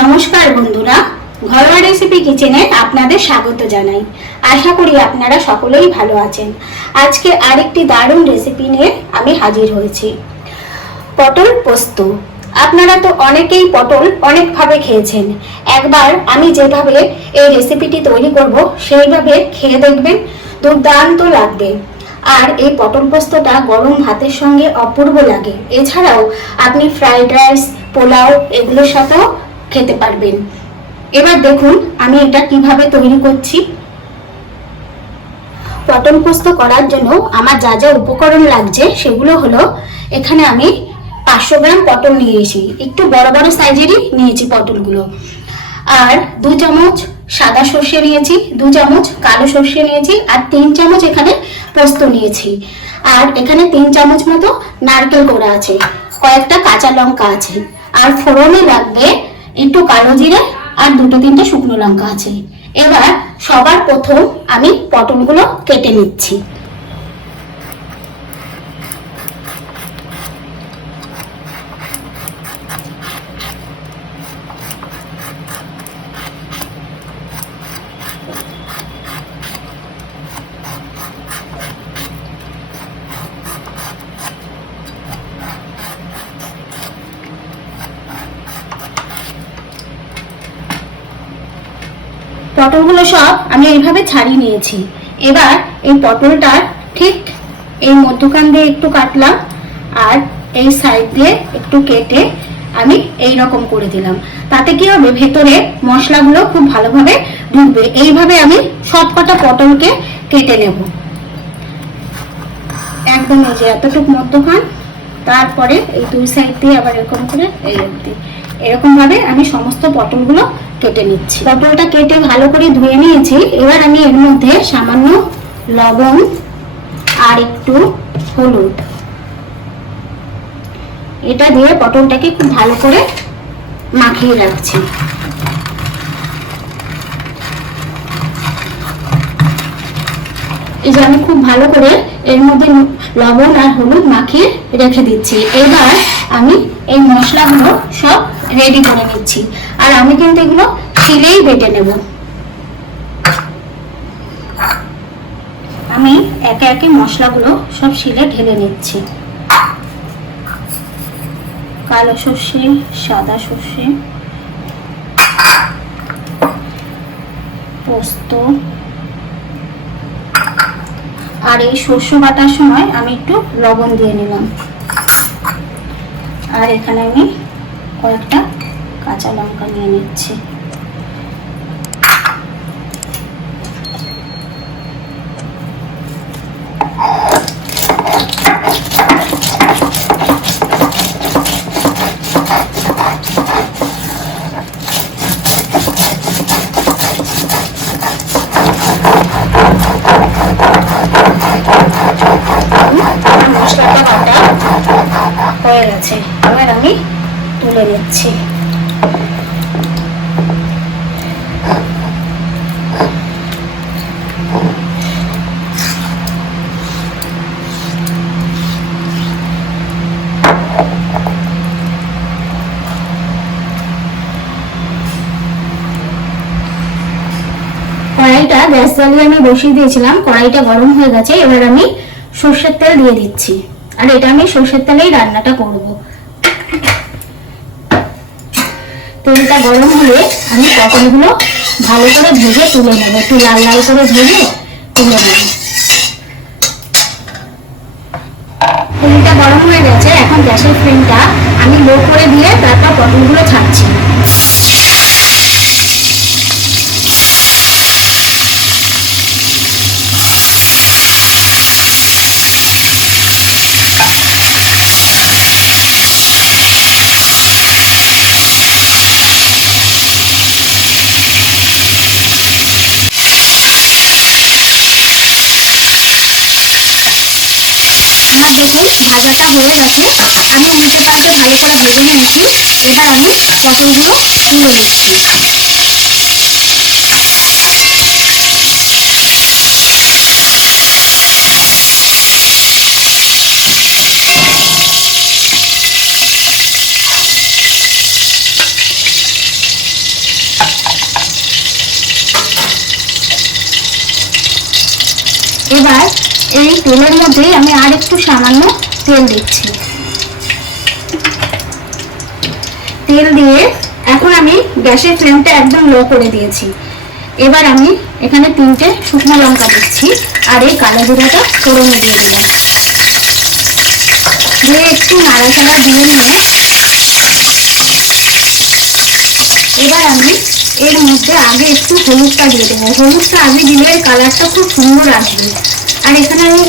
নমস্কার বন্ধুরা, ঘরোয়া রেসিপি কিচেনে আপনাদের স্বাগত জানাই। আশা করি আপনারা সকলেই ভালো আছেন। আজকে আরেকটি দারুণ রেসিপি নিয়ে আমি হাজির হয়েছি, পটল পোস্ত। আপনারা তো অনেকেই পটল অনেকভাবে খেয়েছেন। একবার আমি যেভাবে এই রেসিপিটি তৈরি করব সেইভাবে খেয়ে দেখবেন, দুর্দান্ত লাগবে। আর এই পটল পোস্তটা গরম ভাতের সঙ্গে অপূর্ব লাগে। এছাড়াও আপনি ফ্রাইড রাইস, পোলাও এগুলোর সাথেও খেতে পারবেন। এবার দেখুন আমি এটা কিভাবে তৈরি করছি। পটল পোস্ত করার জন্য আমার যা যা উপকরণ লাগছে সেগুলো হলো, এখানে আমি 500 গ্রাম পটল নিয়েছি, একটু বড় বড় সাইজেরই নিয়েছি পটলগুলো। আর 2 চামচ সাদা সর্ষে নিয়েছি, 2 চামচ কালো সর্ষে নিয়েছি, আর 3 চামচ এখানে পোস্ত নিয়েছি। আর এখানে 3 চামচ মতো নারকেল কোড়া আছে, কয়েকটা কাঁচা লঙ্কা আছে। আর ফোড়নে লাগবে একটু কালো জিরে আর 2-3টে শুকনো লঙ্কা আছে। এবার সবার প্রথম আমি পটলগুলো কেটে নিচ্ছি। পটলগুলো সব আমি এইভাবে ছাড়িয়ে নিয়েছি। এবার এই পটলটার ঠিক এই মধ্যখান দিয়ে একটু কাটলাম, আর এই সাইড দিয়ে একটু কেটে আমি এই রকম করে দিলাম। তাতে কি হবে, ভেতরে মশলাগুলো খুব ভালোভাবে ঢুকবে। এইভাবে আমি সবকটা পটলকে কেটে নেব, একদম এই যে এতটুকু মধ্যখান, তারপরে এই 2 সাইড দিয়ে আবার এরকম করে এই অবধি, এরকম ভাবে আমি সমস্ত পটলগুলো কেটে নিচ্ছি। পটলটা কেটে ভালো করে ধুয়ে নিয়েছি। এবার আমি এর মধ্যে সামান্য লবণ আর একটু হলুদ এটা দিয়ে পটলটাকে খুব ভালো করে মাখিয়ে রাখছি। এই যে আমি খুব ভালো করে এর মধ্যে লবণ আর হলুদ মাখিয়ে রেখে দিচ্ছি। এবার আমি এই মশলাগুলো সব রেডি করে নিচ্ছি। আর আমি কিন্তু এগুলো শিলেই বেটে নেব। আমি একে একে মশলাগুলো সব শিলে ঢেলে নিচ্ছি। কালো সর্ষে, সাদা সর্ষে, পোস্ত, আর এই সর্ষে বাটার সময় আমি একটু লবণ দিয়ে নিলাম। আর এখানে আমি কয়েকটা কাঁচা লঙ্কা নিয়ে নিচ্ছি। মশলাটা বাটা হয়ে গেছে, এবার আমি তুলে নিচ্ছি। কড়াইটা গ্যাস জ্বালিয়ে আমি বসিয়ে দিয়েছিলাম, কড়াইটা গরম হয়ে গেছে। এবার আমি সর্ষের তেল দিয়ে দিচ্ছি, আর এটা আমি সর্ষের তেলেই রান্নাটা করব। তেলটা গরম হলে আমি পটলগুলো ভালো করে ভেজে তুলে নেব, একটু লাল লাল করে ভেজে তুলে নেব। তেলটা গরম হয়ে গেছে, এখন গ্যাসের ফ্লেমটা আমি লো করে দিয়ে তারপর পটলগুলো ছাড়ছি। দেখুন ভাজাটা হয়ে গেছে, আমি উল্টে পাল্টে ভালো করে ভেজে নিয়েছি। এবার আমি পটলগুলো তুলে নিচ্ছি। এবার এই তেলের মধ্যে আমি আর একটু সামান্য তেল দিচ্ছি। তেল দিয়ে এখন আমি গ্যাসের ফ্লেমটা একদম লো করে দিয়েছি। এবার আমি এখানে 3টে শুকনো লঙ্কা দিচ্ছি আর এই কালো জিরাটা ফোড়নে দিয়ে দিলাম। দিয়ে একটু নাড়াচাড়া দিয়ে নিয়ে এবার আমি এর মধ্যে আগে একটু হলুদটা দিয়ে দেবো। হলুদটা আগে দিলে কালারটা খুব সুন্দর আসবে। আর এখানে আমি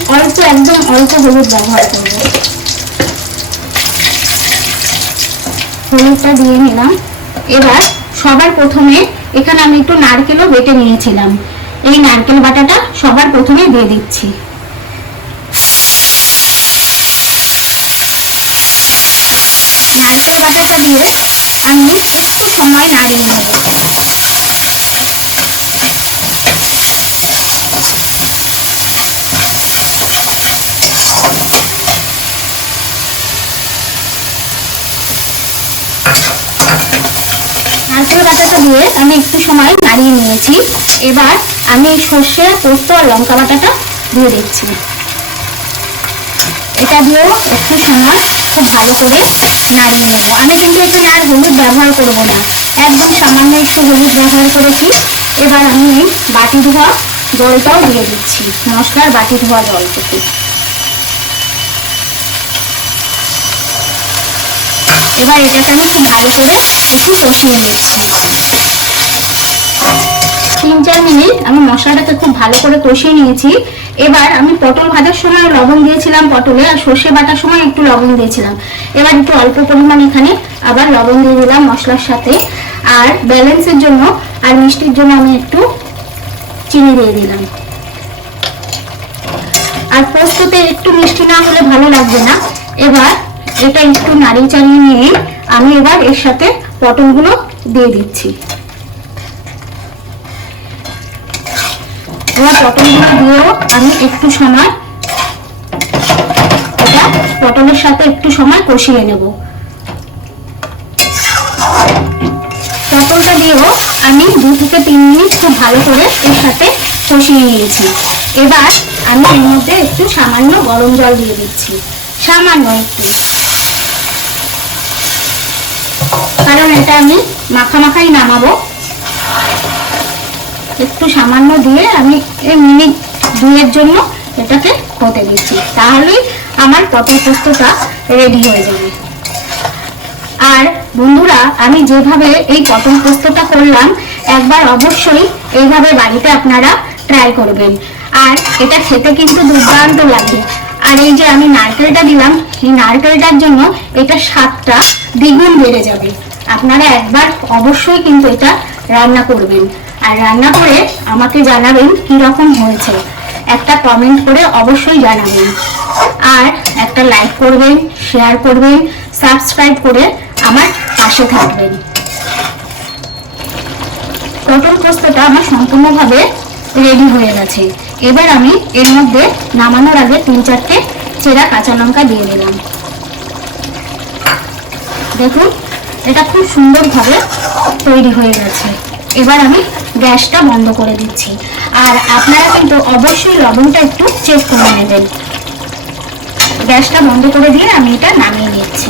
একদম অল্প হলুদ ব্যবহার করব। হলুদটা দিয়ে নিলাম। এবার সবার প্রথমে এখানে আমি একটু নারকেলও বেটে নিয়েছিলাম, এই নারকেল বাটাটা সবার প্রথমে দিয়ে দিচ্ছি। নারকেল বাটাটা দিয়ে আমি একটু সময় নাড়িয়ে নেব। নারকেল বাটাটা দিয়ে আমি একটু সময় নাড়িয়ে নিয়েছি। এবার আমি সর্ষে, পোস্ত আর লঙ্কা বাটাটা দিয়ে দিচ্ছি। এটা দিয়েও একটু সময় খুব ভালো করে নাড়িয়ে নেব। আমি কিন্তু এখানে আর হলুদ ব্যবহার করব না, একদম সামান্য একটু হলুদ ব্যবহার করেছি। এবার আমি এই বাটি ধোয়া জলটাও দিয়ে দিচ্ছি, মশলার বাটি ধোয়া জলটুকু। এবার এটাকে আমি খুব ভালো করে একটু কষিয়ে নিচ্ছি। 3-4 মিনিট আমি মশলাটাকে খুব ভালো করে কষিয়ে নিয়েছি। এবার আমি পটল ভাজার সময় লবণ দিয়েছিলাম পটলে, আর সর্ষে বাটার সময় একটু লবণ দিয়েছিলাম। এবার একটু অল্প পরিমাণ এখানে আবার লবণ দিয়ে দিলাম মশলার সাথে। আর ব্যালেন্সের জন্য আর মিষ্টির জন্য আমি একটু চিনি দিয়ে দিলাম। আর পোস্ততে একটু মিষ্টি না হলে ভালো লাগবে না। এবার এটা একটু নাড়িয়ে চাড়িয়ে নিয়ে আমি এবার এর সাথে পটলগুলো দিয়ে দিচ্ছি। এবার পটলগুলো দিয়েও আমি একটু সময় এটা পটলের সাথে একটু সময় কষিয়ে নেব। পটলটা দিয়েও আমি 2 থেকে 3 মিনিট খুব ভালো করে এর সাথে কষিয়ে নিয়েছি। এবার আমি এর মধ্যে একটু সামান্য গরম জল দিয়ে দিচ্ছি, সামান্য একটু, কারণ এটা আমি মাখামাখাই নামাবো। একটু সামান্য দিয়ে আমি এই মিনিট 2-এর জন্য এটাকে হতে দিচ্ছি, তাহলেই আমার পটল পোস্তটা রেডি হয়ে যাবে। আর বন্ধুরা, আমি যেভাবে এই পটল পোস্তটা করলাম একবার অবশ্যই এইভাবে বাড়িতে আপনারা ট্রাই করবেন। আর এটা খেতে কিন্তু দুর্দান্ত লাগে। আর এই যে আমি নারকেলটা দিলাম, এই নারকেলটার জন্য এটা স্বাদটা দ্বিগুণ বেড়ে যাবে। আপনারা একবার অবশ্যই কিন্তু এটা রান্না করবেন, আর রান্না করে আমাকে জানাবেন কি রকম হয়েছে। একটা কমেন্ট করে অবশ্যই জানাবেন, আর একটা লাইক করবেন, শেয়ার করবেন, সাবস্ক্রাইব করে আমার পাশে থাকবেন। পটল পোস্তটা আমার সম্পূর্ণভাবে রেডি হয়ে গেছে। এবার আমি এর মধ্যে নামানোর আগে 3-4টে চেরা কাঁচা লঙ্কা দিয়ে দিলাম। দেখুন, এটা খুব সুন্দরভাবে তৈরি হয়ে গেছে। এবার আমি গ্যাসটা বন্ধ করে দিচ্ছি। আর আপনারা কিন্তু অবশ্যই লবণটা একটু চেক করে নেবেন। গ্যাসটা বন্ধ করে দিয়ে আমি এটা নামিয়ে নিচ্ছি।